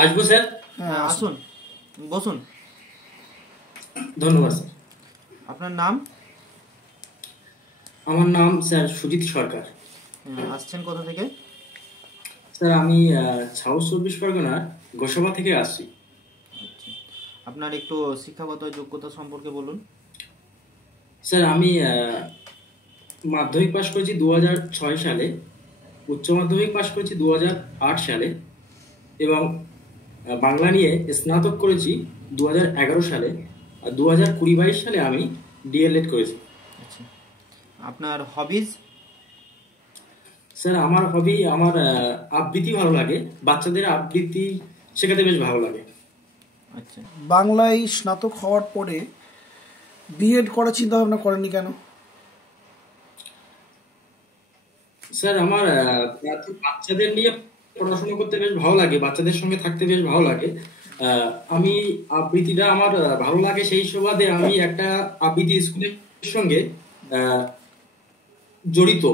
আসবো স্যার। হ্যাঁ আসুন, বসুন। ধন্যবাদ স্যার। আপনার নাম? আমার নাম স্যার সুজিত সরকার। আসছেন কোথা থেকে? স্যার আমি সাউথ চব্বিশ পরগনার গোসাবা থেকে আসছি। আচ্ছা, আপনার একটু শিক্ষাগত যোগ্যতা সম্পর্কে বলুন। স্যার আমি মাধ্যমিক পাশ করেছি 2006 সালে, উচ্চ মাধ্যমিক পাশ করেছি 2008 সালে এবং বাংলা নিয়ে স্নাতক করেছি 2011 সালে, আর 2020-22 সালে আমি ডিএলএড করেছি। আচ্ছা, আপনার হবিজ? স্যার আমার হবি, আমার আবৃত্তি ভালো লাগে, বাচ্চাদের আবৃত্তি শেখাতে বেশ ভালো লাগে। আচ্ছা, বাংলায় স্নাতক হওয়ার পরে বিএড করার চিন্তা ভাবনা করেননি কেন? স্যার আমার বাচ্চাদের নিয়ে পড়াশোনা করতে বেশ ভালো লাগে, বাচ্চাদের সঙ্গে থাকতে বেশ ভালো লাগে। আমি আবৃত্তিটা আমার ভালো লাগে, সেই সুবাদে আমি একটা আবৃত্তি স্কুলের সঙ্গে জড়িত।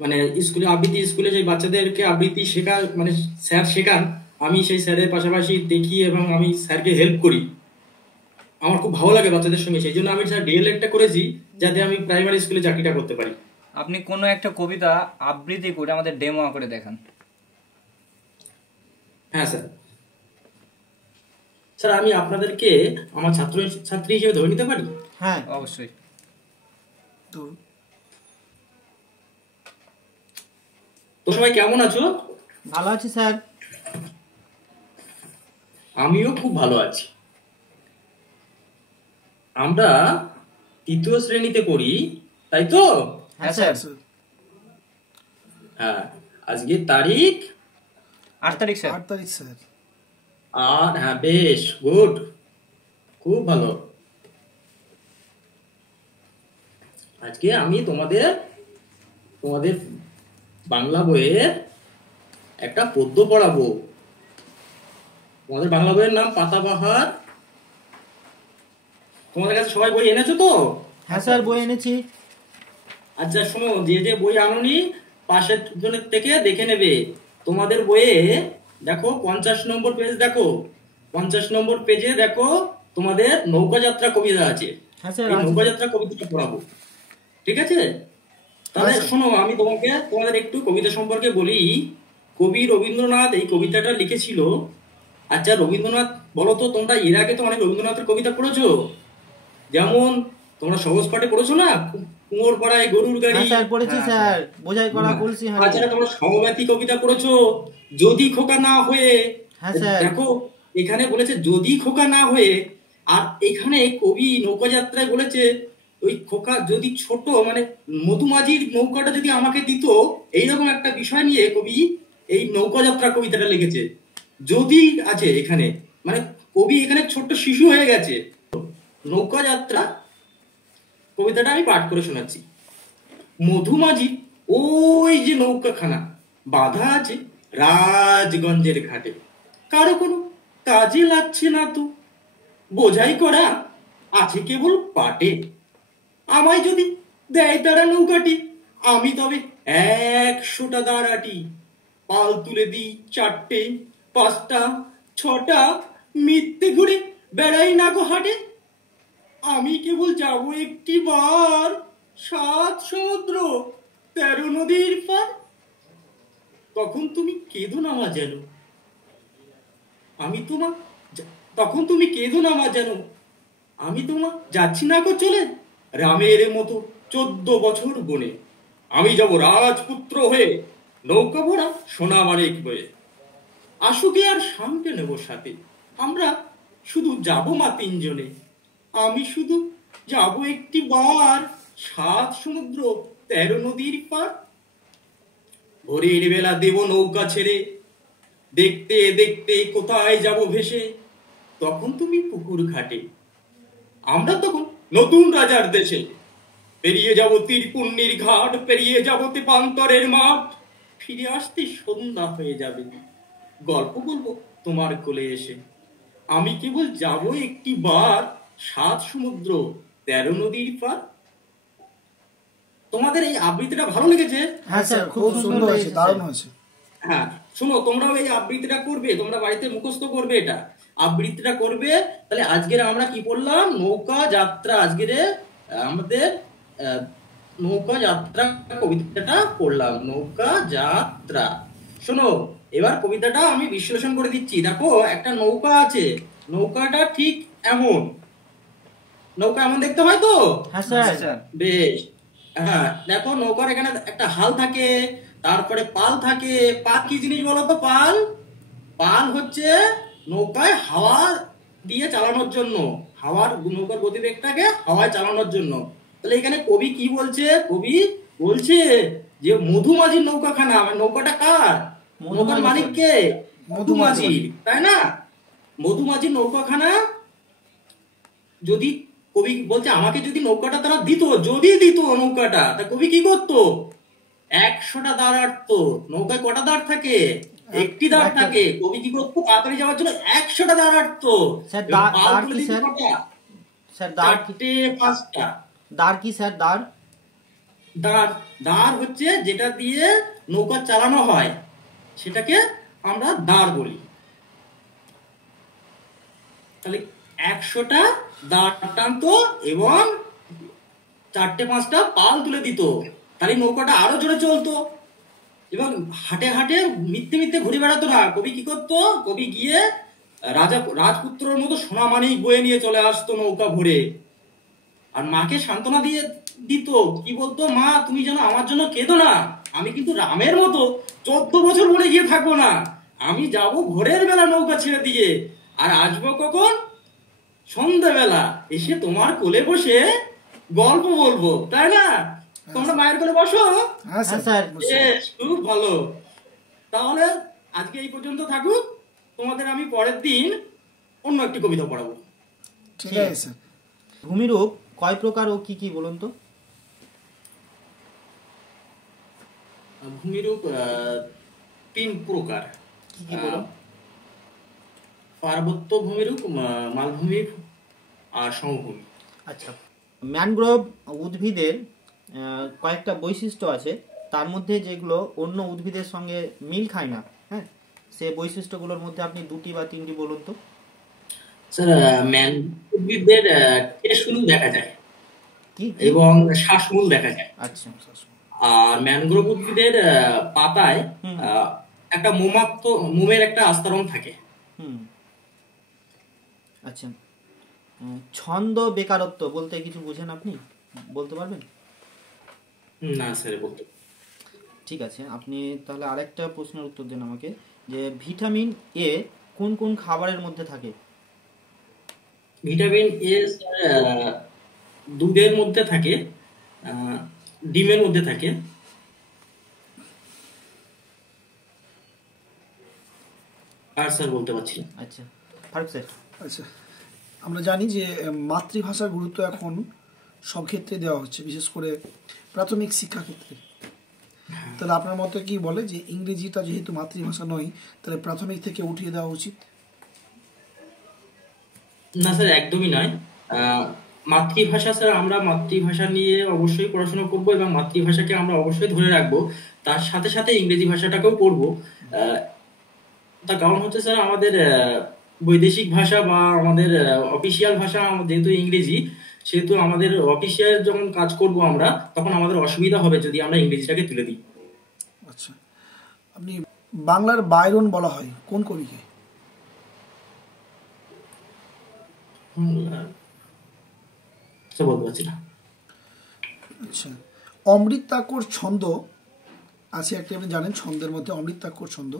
মানে স্কুলে আবৃত্তি, স্কুলে যে বাচ্চাদেরকে আবৃত্তি শেখা, মানে স্যার শেখান, আমি সেই স্যারের পাশাপাশি দেখি এবং আমি স্যারকে হেল্প করি। আমার খুব ভালো লাগে বাচ্চাদের সঙ্গে, সেই জন্য আমি স্যার ডিএলএডটা করেছি, যাতে আমি প্রাইমারি স্কুলে চাকরিটা করতে পারি। আপনি কোনো একটা কবিতা আবৃত্তি করে আমাদের ডেমো করে দেখান। হ্যাঁ স্যার। স্যার আমি আপনাদেরকে আমার ছাত্রী হিসেবে ধরে নিতে পারি? হ্যাঁ অবশ্যই। তো সবাই কেমন আছো? ভালো আছি স্যার। আমিও খুব ভালো আছি। আমরা তৃতীয় শ্রেণীতে পড়ি, তাই তো? হ্যাঁ স্যার। হ্যাঁ, আজকে তারিখ 8 তারিখ স্যার। 8 তারিখ স্যার। আর হ্যাঁ, বেশ গুড, খুব ভালো। আজকে আমি তোমাদের তোমাদের বাংলা বইয়ের একটা পদ্য পড়াবো। তোমাদের বাংলা বইয়ের নাম পাতাবাহার। তোমাদের কাছে সবাই বই এনেছো তো? হ্যাঁ স্যার, বই এনেছি। আচ্ছা শোনো, যে যে বই আনোনি পাশের জনের থেকে দেখে নেবে। তোমাদের বইয়ে দেখো 50 নম্বর পেজ, দেখো 50 নম্বর পেজে দেখো তোমাদের নৌকা যাত্রা কবিতা আছে। হ্যাঁ স্যার, এই নৌকা যাত্রা কবিতাটা পড়াবো, ঠিক আছে? তাহলে শোনো, আমি তোমাদের একটু কবিতা সম্পর্কে বলি। কবি রবীন্দ্রনাথ এই কবিতাটা লিখেছিল। আচ্ছা রবীন্দ্রনাথ, বলো তো তোমরা এর আগে তো অনেক রবীন্দ্রনাথের কবিতা পড়েছো, যেমন তোমরা সহজ পাঠে পড়েছো না, কুমোর পাড়ায় গরুর গাড়ি। হ্যাঁ স্যার, পড়েছি স্যার। বোঝাই করা কলসি হাঁড়ি। আচ্ছা তোমরা সমব্যথী কবিতা পড়েছো, যদি খোকা না হয়ে। হ্যাঁ স্যার। দেখো এখানে বলেছে যদি খোকা না হয়ে, আর এখানে কবি নৌকা যাত্রায় বলেছে ওই খোকা যদি ছোট, মানে মধুমাঝির নৌকাটা যদি আমাকে দিত, এইরকম একটা বিষয় নিয়ে কবি এই নৌকা যাত্রা কবিতাটা লিখেছে। যদি আছে এখানে, মানে কবি এখানে ছোট্ট শিশু হয়ে গেছে। নৌকা যাত্রা কবিতাটা আমি পাঠ করে শোনাচ্ছি। মধুমাঝি ওই যে নৌকাখানা বাঁধা আছে রাজগঞ্জের ঘাটে, কারো কোনো কাজে লাগছে না তো, বোঝাই করা আছে কেবল পাটে। আমায় যদি দেয় তারা নৌকাটি, আমি তবে 100টা দাঁড়াটি, পাল তুলে দিই 4টে 5টা 6টা, মিথ্যে ঘুরে বেড়াই না গো হাটে। আমি কেবল যাব একটি বার 7 সমুদ্র 13 নদীর পার। তখন তুমি কেঁদো না মা যেন, আমি তোমা তখন তুমি কেঁদো না মা যেন, আমি তোমা যাচ্ছি না গো চলে রামের মতো 14 বছর বনে। আমি যাব রাজপুত্র হয়ে নৌকা ভরা সোনা মানিক বয়ে। আশুকে আর শামকে নেব সাথে, আমরা শুধু যাব মা 3 জনে। আমি শুধু যাব একটি বার 7 সমুদ্র 13 নদীর পার। ভোরের বেলা দেব নৌকা ছেড়ে, দেখতে দেখতে কোথায় যাব ভেসে। তখন তুমি পুকুর ঘাটে, আমরা তখন নতুন রাজার দেশে। পেরিয়ে যাব তীরপুণ্যির ঘাট, পেরিয়ে যাব তেপান্তরের মাঠ। ফিরে আসতে সন্ধ্যা হয়ে যাবে, গল্প বলবো তোমার কোলে এসে। আমি কেবল যাব একটি বার 7 সমুদ্র 13 নদীর পার। তোমাদের এই আবৃত্তিটা ভালো লেগেছে? হ্যাঁ স্যার, খুব সুন্দর হয়েছে, দারুণ হয়েছে। হ্যাঁ, শোনো, তোমরাও এই আবৃত্তিটা করবে, তোমরা বাড়িতে মুখস্থ করবে, এটা আবৃত্তিটা করবে। তাহলে আজকের আমরা কি পড়লাম? নৌকা যাত্রা। আজকের আমাদের আহ, নৌকা যাত্রা কবিতাটা পড়লাম, নৌকা যাত্রা। শোনো, এবার কবিতাটা আমি বিশ্লেষণ করে দিচ্ছি। দেখো, একটা নৌকা আছে, নৌকাটা ঠিক এমন, নৌকা এমন দেখতে হয় তো? হ্যাঁ স্যার। স্যার বেশ। হ্যাঁ, দেখো নৌকার এখানে একটা হাল থাকে, তারপরে পাল থাকে। পাল কি জিনিস বলো তো? পাল, পাল হচ্ছে নৌকায় হাওয়া দিয়ে চালানোর জন্য, হাওয়ার নৌকার গতিবেগটাকে হাওয়ায় চালানোর জন্য। তাহলে এখানে কবি কি বলছে? কবি বলছে যে মধুমাঝির নৌকাখানা। মানে নৌকাটা কার? নৌকার মালিক কে? মধুমাঝির, তাই না? মধুমাঝির নৌকাখানা। যদি কবি বলছে আমাকে যদি নৌকাটা তারা দিত, যদি দিত নৌকাটা, তা কবি কি করতো? 100টা দাঁড় আটতো। নৌকায় কটা দাঁড় থাকে? একটি দাঁড় থাকে। কবি কি করতো? তাড়াতাড়ি যাওয়ার জন্য 100টা দাঁড় আটতো। স্যার, এবং পাল দাঁড় তুলে কি দিত স্যার? কটা? স্যার দাঁড় কি? 4টে 5টা। দাঁড় কি স্যার? দাঁড় দাঁড়, দাঁড় হচ্ছে যেটা দিয়ে নৌকা চালানো হয়, সেটাকে আমরা দাঁড় বলি। তাহলে 100টা দাঁড় টানতো এবং 4টে 5টা পাল তুলে দিত। তাহলে নৌকাটা আরো জোরে চলতো। এবং হাটে হাটে মিথ্যে মিথ্যে ঘুরে বেড়াতো না। কবি কি করতো? কবি গিয়ে রাজপুত্রের মতো সোনা মানিক বয়ে নিয়ে চলে আসতো নৌকা ভরে। আর মাকে সান্ত্বনা দিয়ে দিত। কি বলতো? মা, তুমি যেন আমার জন্য কেঁদো না। আমি কিন্তু রামের মতো 14 বছর মরে গিয়ে থাকবো না। আমি যাব ভোরের বেলা নৌকা ছেড়ে দিয়ে, আর আসবো কখন? সন্ধ্যাবেলা। এসে তোমার কোলে বসে গল্প বলবো, তাই না? তোমরা মায়ের কোলে বসো। হ্যাঁ হ্যাঁ স্যার। স্যার। বেশ, খুব ভালো। তাহলে আজকে এই পর্যন্ত থাকুক। তোমাদের আমি পরের দিন অন্য একটি কবিতা পড়াবো। ঠিক আছে স্যার। ভূমিরূপ কয় প্রকার ও কি কি বলুন তো? ভূমিরূপ 3 প্রকার। কি কি বলুন? পার্বত্য ভূমিরূপ, মালভূমি আর সমভূমি। আচ্ছা, ম্যানগ্রোভ উদ্ভিদের কয়েকটা বৈশিষ্ট্য আছে, তার মধ্যে যেগুলো অন্য উদ্ভিদের সঙ্গে মিল খায় না, হ্যাঁ, সে বৈশিষ্ট্যগুলোর মধ্যে আপনি 2টি বা 3টি বলুন তো। স্যার, উদ্ভিদদের কেশমূল দেখা যায় কি? এবং শ্বাসমূল দেখা যায়। আচ্ছা। আর ম্যানগ্রোভ উদ্ভিদের পাতায় একটা মোমের একটা আস্তরণ থাকে। হুম। আচ্ছা, ছন্দ বেকারত্ব বলতে কিছু বুঝেন আপনি? বলতে পারবেন? না স্যার, বলতে। ঠিক আছে, আপনি তাহলে আরেকটা প্রশ্নের উত্তর দেন আমাকে, যে ভিটামিন এ কোন কোন খাবারের মধ্যে থাকে? ভিটামিন এ দুধের মধ্যে থাকে, ডিমের মধ্যে থাকে। আর স্যার বলতে পারছি না। আচ্ছা, ফারুক স্যার। আচ্ছা, আমরা জানি যে মাতৃভাষার গুরুত্ব এখন সব ক্ষেত্রে দেওয়া হচ্ছে, বিশেষ করে প্রাথমিক শিক্ষা ক্ষেত্রে। তাহলে আপনার মতে কি বলে যে ইংরেজিটা যেহেতু মাতৃভাষা নয়, তাহলে প্রাথমিক থেকে উঠিয়ে দেওয়া উচিত? না স্যার, একদমই নয়। মাতৃভাষা স্যার, আমরা মাতৃভাষা নিয়ে অবশ্যই পড়াশোনা করব এবং মাতৃভাষাকে আমরা অবশ্যই ধরে রাখবো। তার সাথে সাথে ইংরেজি ভাষাটাকেও পড়বো। তার কারণ হচ্ছে স্যার, আমাদের বৈদেশিক ভাষা বা আমাদের অফিসিয়াল ভাষা যেহেতু ইংরেজি, সেহেতু আমাদের অফিসিয়াল যখন কাজ করব আমরা, তখন আমাদের অসুবিধা হবে যদি আমরা ইংরেজিটাকে তুলে দিই। আচ্ছা, আপনি বাংলার বায়রন বলা হয় কোন কবিকে? স্যার বলতে পারছি না। আচ্ছা, অমৃতাক্ষর ছন্দ আছে একটি, আপনি জানেন ছন্দের মধ্যে অমৃতাক্ষর ছন্দ।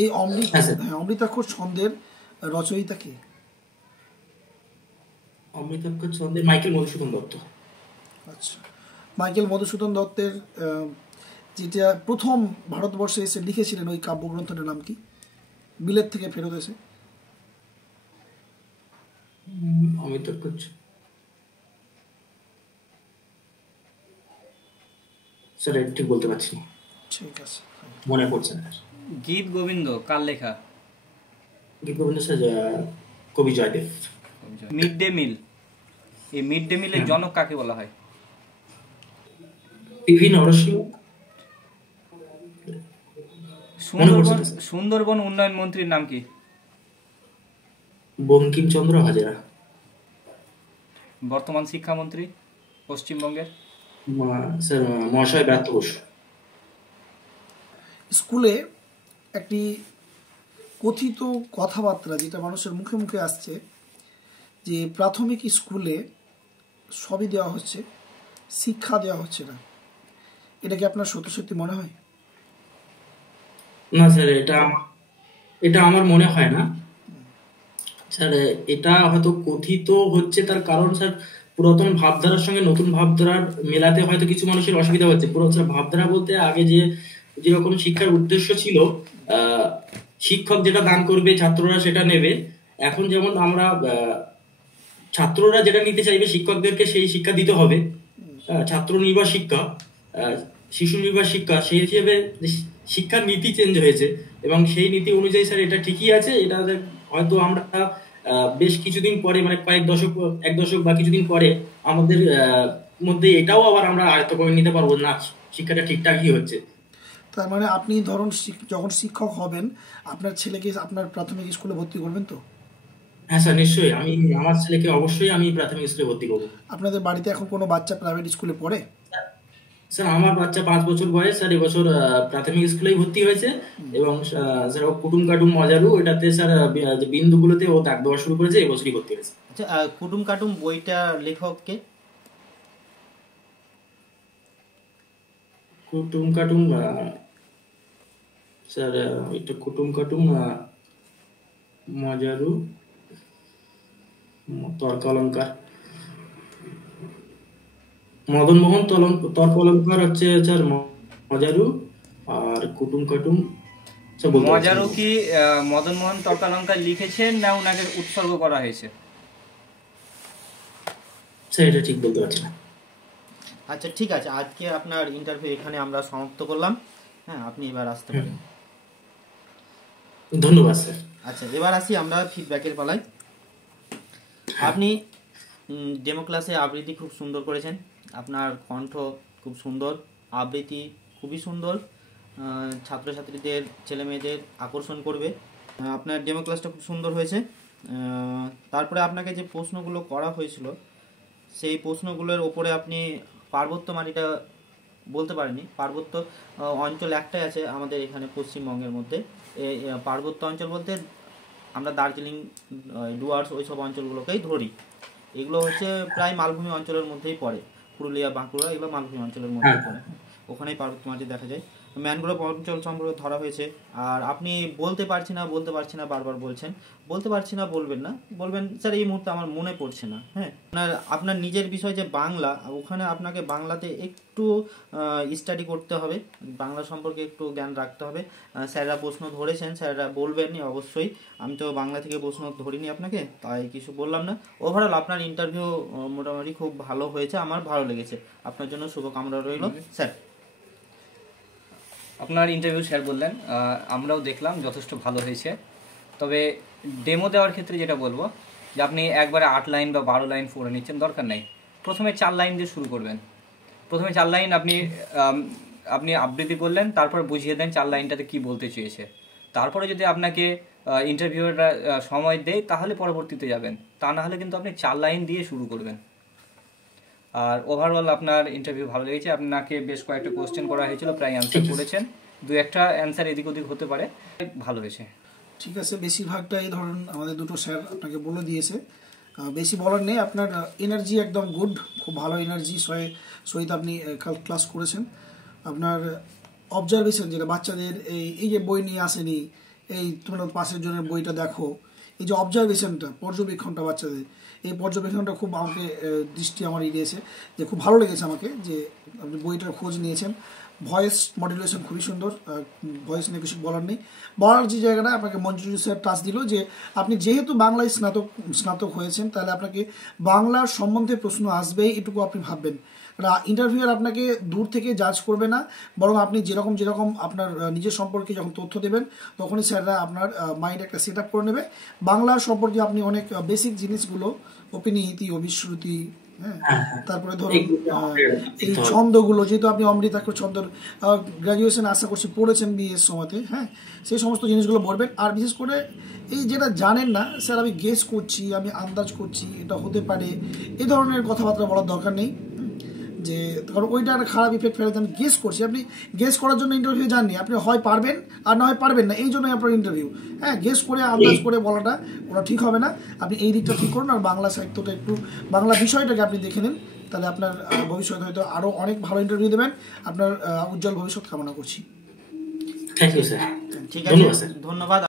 এই অমৃতাক্ষর ছন্দের রচয়িতা কে? অমৃতাক্ষর ছন্দের মাইকেল মধুসূদন দত্ত। আচ্ছা, মাইকেল মধুসূদন দত্তের যেটা প্রথম ভারতবর্ষে এসে লিখেছিলেন ওই কাব্যগ্রন্থটার নাম কি? বিলেত থেকে ফেরত এসে। অমৃতাক্ষর, স্যার ঠিক বলতে পারছি না, ঠিক আছে, মনে পড়ছে না। গীত গোবিন্দ কার লেখা? গীত গোবিন্দ স্যার কবি জয়দেব। মিড ডে মিল, এই মিড ডে মিলের জনক কাকে বলা হয়? পিভি নরসিংহ, মনে পড়ছে সুন্দরবন না, স্যার। সুন্দরবন উন্নয়ন মন্ত্রীর নাম কি? বঙ্কিমচন্দ্র হাজেরা। বর্তমান শিক্ষামন্ত্রী পশ্চিমবঙ্গের? স্যার মহাশয় ব্রাত্য ঘোষ। স্কুলে একটি কথিত কথাবার্তা যেটা মানুষের মুখে মুখে আসছে যে প্রাথমিক স্কুলে সবই দেওয়া হচ্ছে, শিক্ষা দেওয়া হচ্ছে না, এটা কি আপনার সত্যি সত্যি মনে হয়? না স্যার, এটা আমার মনে হয় না স্যার। এটা হয়তো কথিত হচ্ছে, তার কারণ স্যার পুরাতন ভাবধারার সঙ্গে নতুন ভাবধারার মেলাতে হয়তো কিছু মানুষের অসুবিধা হচ্ছে। পুরাতন ভাবধারা বলতে আগে যেরকম শিক্ষার উদ্দেশ্য ছিল, আহ, শিক্ষক যেটা দান করবে ছাত্ররা সেটা নেবে। এখন যেমন আমরা ছাত্ররা যেটা নিতে চাইবে শিক্ষকদেরকে সেই শিক্ষা দিতে হবে। ছাত্র নির্ভর শিক্ষা, আহ, শিশু নির্ভর শিক্ষা, সেই হিসেবে শিক্ষার নীতি চেঞ্জ হয়েছে এবং সেই নীতি অনুযায়ী স্যার এটা ঠিকই আছে। এটা হয়তো আমরা বেশ কিছুদিন পরে, মানে এক দশক বা কিছুদিন পরে আমাদের মধ্যে এটাও আবার আমরা আয়ত্ত করে নিতে পারবো না, শিক্ষাটা ঠিকঠাকই হচ্ছে। তার মানে আপনি ধরুন যখন শিক্ষক হবেন আপনার ছেলেকে আপনার প্রাথমিক স্কুলে ভর্তি করবেন তো? হ্যাঁ স্যার, নিশ্চয়ই। আমার ছেলেকে অবশ্যই আমি প্রাথমিক স্কুলে ভর্তি করবো। আপনাদের বাড়িতে এখন কোনো বাচ্চা প্রাইভেট স্কুলে পড়ে? স্যার আমার বাচ্চা 5 বছর বয়স স্যার, এবছর প্রাথমিক স্কুলেই ভর্তি হয়েছে এবং স্যার ও কুটুম কাটুম মজারু এটাতে স্যার যে বিন্দুগুলোতে ও দাগ দেওয়া শুরু করেছে, এবছরই ভর্তি হয়েছে। আচ্ছা, কুটুম কাটুম বইটা লেখককে? কুটুম কাটুম স্যার এটা কুটুম কাটুম মজারু তর্ক অলঙ্কার, মদন মোহন তর্ক অলঙ্কার হচ্ছে স্যার মজারু, আর কুটুম কাটুম স্যার বলতে পারছি না। মজারও কি মদন মোহন তর্কালঙ্কার লিখেছেন না ওনাকে উৎসর্গ করা হয়েছে? স্যার এটা ঠিক বলতে পারছি না। আচ্ছা ঠিক আছে, আজকে আপনার ইন্টারভিউ এখানে আমরা সমাপ্ত করলাম। হ্যাঁ, আপনি এবার আসতে পারেন। ধন্যবাদ স্যার। আচ্ছা, এবার আসি আমরা ফিডব্যাকের পালায়। আপনি ডেমো ক্লাসে আবৃত্তি খুব সুন্দর করেছেন, আপনার কণ্ঠ খুব সুন্দর, আবৃত্তি খুবই সুন্দর, ছাত্রছাত্রীদের ছেলে মেয়েদের আকর্ষণ করবে। আপনার ডেমো ক্লাসটা খুব সুন্দর হয়েছে। তারপরে আপনাকে যে প্রশ্নগুলো করা হয়েছিল সেই প্রশ্নগুলোর ওপরে আপনি পার্বত্য মাটিটা বলতে পারেনি। পার্বত্য অঞ্চল একটাই আছে আমাদের এখানে পশ্চিমবঙ্গের মধ্যে। পার্বত্য অঞ্চল বলতে আমরা দার্জিলিং, ডুয়ার্স ওইসব অঞ্চলগুলোকেই ধরি। এগুলো হচ্ছে প্রায় মালভূমি অঞ্চলের মধ্যেই পড়ে, পুরুলিয়া বাঁকুড়া এগুলো মালভূমি অঞ্চলের মধ্যেই পড়ে। ওখানেই পার্বত্য মাটি দেখা যায়। ম্যানগ্রোভ অঞ্চল সম্পর্কে ধরা হয়েছে। আর আপনি বলতে পারছি না বারবার বলছেন। বলতে পারছি না বলবেন না, বলবেন স্যার এই মুহূর্তে আমার মনে পড়ছে না। হ্যাঁ, আপনার নিজের বিষয় যে বাংলা, ওখানে আপনাকে বাংলাতে একটু স্টাডি করতে হবে, বাংলা সম্পর্কে একটু জ্ঞান রাখতে হবে। স্যাররা প্রশ্ন ধরেছেন, স্যাররা বলবেনই অবশ্যই। আমি তো বাংলা থেকে প্রশ্ন ধরিনি আপনাকে, তাই কিছু বললাম না। ওভারঅল আপনার ইন্টারভিউ মোটামুটি খুব ভালো হয়েছে, আমার ভালো লেগেছে। আপনার জন্য শুভকামনা রইল স্যার। আপনার ইন্টারভিউ স্যার বললেন, আমরাও দেখলাম যথেষ্ট ভালো হয়েছে। তবে ডেমো দেওয়ার ক্ষেত্রে যেটা বলবো, যে আপনি একবারে 8 লাইন বা 12 লাইন পড়ে নিচ্ছেন, দরকার নেই। প্রথমে 4 লাইন দিয়ে শুরু করবেন। প্রথমে 4 লাইন আপনি আবৃত্তি করলেন, তারপর বুঝিয়ে দেন 4 লাইনটাতে কি বলতে চেয়েছে। তারপরে যদি আপনাকে ইন্টারভিউটা সময় দেয় তাহলে পরবর্তীতে যাবেন, তা না হলে কিন্তু আপনি 4 লাইন দিয়ে শুরু করবেন। আর ওভারঅল আপনার ইন্টারভিউ ভালো লেগেছে। আপনাকে বেশ কয়েকটা কোশ্চেন করা হয়েছিল, প্রায় অ্যান্সার করেছেন। 2-1টা অ্যান্সার এদিক ওদিক হতে পারে, ভালো হয়েছে। ঠিক আছে, বেশিরভাগটাই ধরুন আমাদের দুটো স্যার আপনাকে বলে দিয়েছে, বেশি বলার নেই। আপনার এনার্জি একদম গুড, খুব ভালো এনার্জি সহিত আপনি ক্লাস করেছেন। আপনার অবজারভেশন যেটা বাচ্চাদের এই যে বই নিয়ে আসেনি, এই তোমরা পাশের জনের বইটা দেখো, এই যে অবজারভেশনটা, পর্যবেক্ষণটা বাচ্চাদের, এই পর্যবেক্ষণটা খুব আমাকে দৃষ্টি আমার দিয়েছে, যে খুব ভালো লেগেছে আমাকে যে আপনি বইটার খোঁজ নিয়েছেন। ভয়েস মডুলেশন খুবই সুন্দর, ভয়েস নিয়ে কিছু বলার নেই। বলার যে জায়গাটা আপনাকে মঞ্জুরি স্যার টাচ দিল, যে আপনি যেহেতু বাংলায় স্নাতক হয়েছেন, তাহলে আপনাকে বাংলার সম্বন্ধে প্রশ্ন আসবেই, এটুকু আপনি ভাববেন। ইন্টারভিউয়ার আপনাকে দূর থেকে জাজ করবে না, বরং আপনি যেরকম আপনার নিজের সম্পর্কে যখন তথ্য দেবেন, তখনই স্যাররা আপনার মাইন্ড একটা সেট আপ করে নেবে। বাংলার সম্পর্কে আপনি অনেক বেসিক জিনিসগুলো, অপিনীতি, অভিশ্রুতি, হ্যাঁ হ্যাঁ, তারপরে ধরুন এইগুলো আমাদের এই দিতে হবে। ছন্দগুলো, যেহেতু আপনি অমৃতাক্ষর ছন্দ গ্রাজুয়েশন আশা করছি পড়েছেন বিএর সময়তে, হ্যাঁ সেই সমস্ত জিনিসগুলো বলবেন। আর বিশেষ করে এই যেটা জানেন না স্যার আমি গেস করছি, আমি আন্দাজ করছি এটা হতে পারে, এই ধরনের কথাবার্তা বলার দরকার নেই। যে কারণ ওইটা একটা খারাপ ইফেক্ট ফেলে, আমি গেস করছি। আপনি গেস করার জন্য ইন্টারভিউ যাননি, আপনি হয় পারবেন আর না হয় পারবেন না, এই জন্যই আপনার ইন্টারভিউ। হ্যাঁ, গেস করে আন্দাজ করে বলাটা ওটা ঠিক হবে না। আপনি এই দিকটা ঠিক করুন, আর বাংলা সাহিত্যটা একটু, বাংলা বিষয়টাকে আপনি দেখে নিন, তাহলে আপনার ভবিষ্যৎ হয়তো আরও অনেক ভালো ইন্টারভিউ দেবেন। আপনার উজ্জ্বল ভবিষ্যৎ কামনা করছি। থ্যাংক ইউ স্যার, ঠিক ধন্যবাদ আছে, স্যার। ধন্যবাদ।